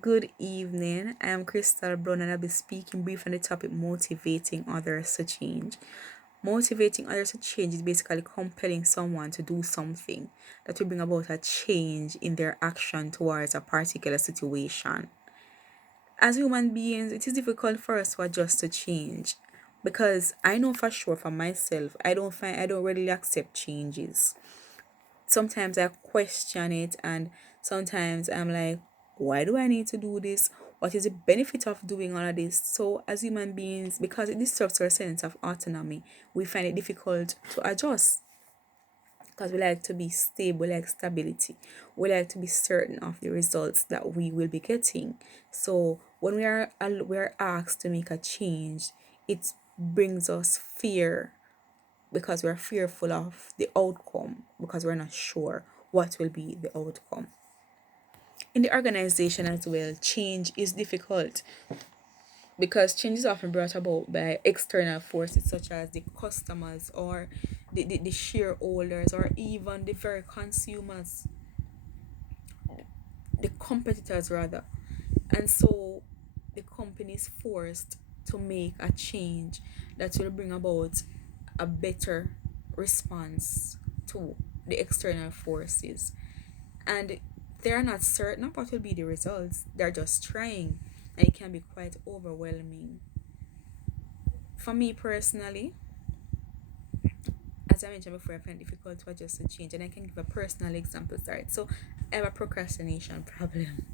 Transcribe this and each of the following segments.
Good evening. I am Crystal Brown and I'll be speaking brief on the topic motivating others to change. Motivating others to change is basically compelling someone to do something that will bring about a change in their action towards a particular situation. As human beings, it is difficult for us to adjust to change because I know for sure for myself, I don't really accept changes. Sometimes I question it, and sometimes I'm like, why do I need to do this? What is the benefit of doing all of this? So, as human beings, because it disturbs our sense of autonomy, we find it difficult to adjust because we like to be stable, we like stability. We like to be certain of the results that we will be getting. So, when we are asked to make a change, it brings us fear because we're fearful of the outcome because we're not sure what will be the outcome. In the organization as well, change is difficult because change is often brought about by external forces such as the customers or the shareholders or even the very consumers, the competitors rather. And so the company is forced to make a change that will bring about a better response to the external forces. And they're not certain of what will be the results, they're just trying, and it can be quite overwhelming. For me personally, as I mentioned before, I find it difficult to adjust to change, and I can give a personal example. Start. So, I have a procrastination problem.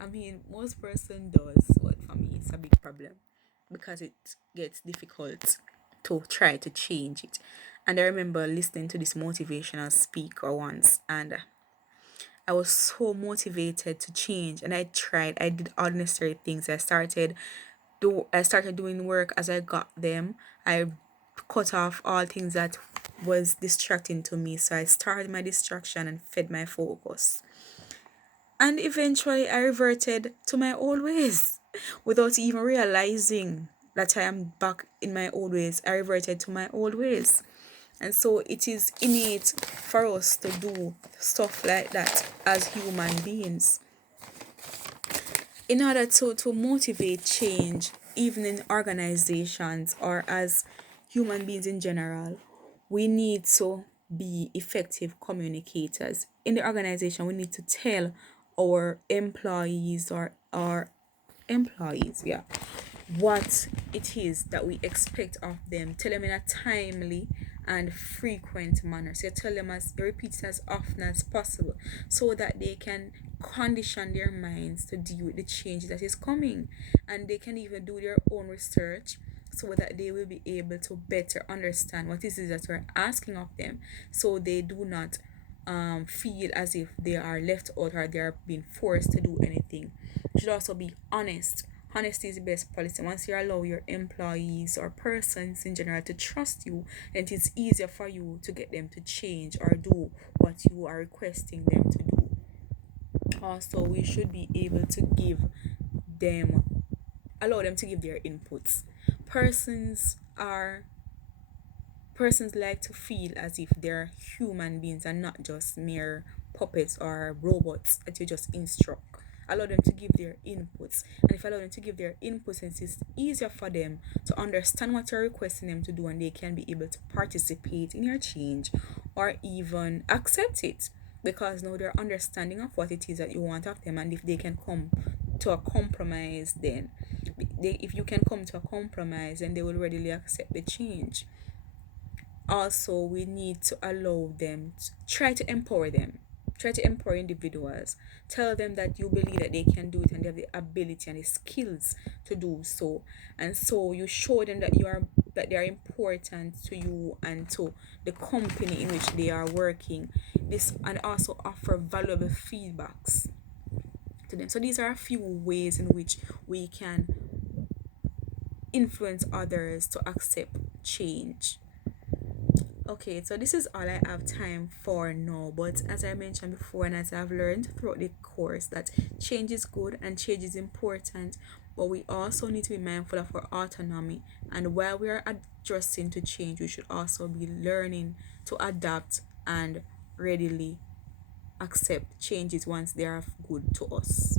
I mean, most person does, but for me, it's a big problem because it gets difficult to try to change it. And I remember listening to this motivational speaker once, and I was so motivated to change, and I tried. I did all necessary things. I started doing work as I got them. I cut off all things that was distracting to me. So I started my distraction and fed my focus. And eventually I reverted to my old ways without even realizing that I am back in my old ways. I reverted to my old ways. And so it is innate for us to do stuff like that as human beings. In order to motivate change, even in organizations or as human beings in general, we need to be effective communicators. In the organization, we need to tell our employees or our employees, yeah, what it is that we expect of them. Tell them in a timely and frequent manner. So you tell them as repeat it as often as possible so that they can condition their minds to deal with the change that is coming. And they can even do their own research so that they will be able to better understand what it is that we're asking of them so they do not feel as if they are left out or they are being forced to do anything. You should also be honest. Honesty is the best policy. Once you allow your employees or persons in general to trust you, then it is easier for you to get them to change or do what you are requesting them to do. Also, we should be able to them, allow them to give their inputs. Persons are Persons like to feel as if they're human beings and not just mere puppets or robots that you just instruct. Allow them to give their inputs. And if you allow them to give their inputs, it's easier for them to understand what you're requesting them to do and they can be able to participate in your change or even accept it because now they're understanding of what it is that you want of them, and if they can come to a compromise, then if you can come to a compromise, then they will readily accept the change. Also, we need to allow them to try to empower individuals, tell them that you believe that they can do it and they have the ability and the skills to do so. And so you show them that they are important to you and to the company in which they are working, this, and also offer valuable feedbacks to them. So these are a few ways in which we can influence others to accept change. Okay, so this is all I have time for now. But as I mentioned before, and as I've learned throughout the course, that change is good and change is important, but we also need to be mindful of our autonomy. And while we are adjusting to change, we should also be learning to adapt and readily accept changes once they are good to us.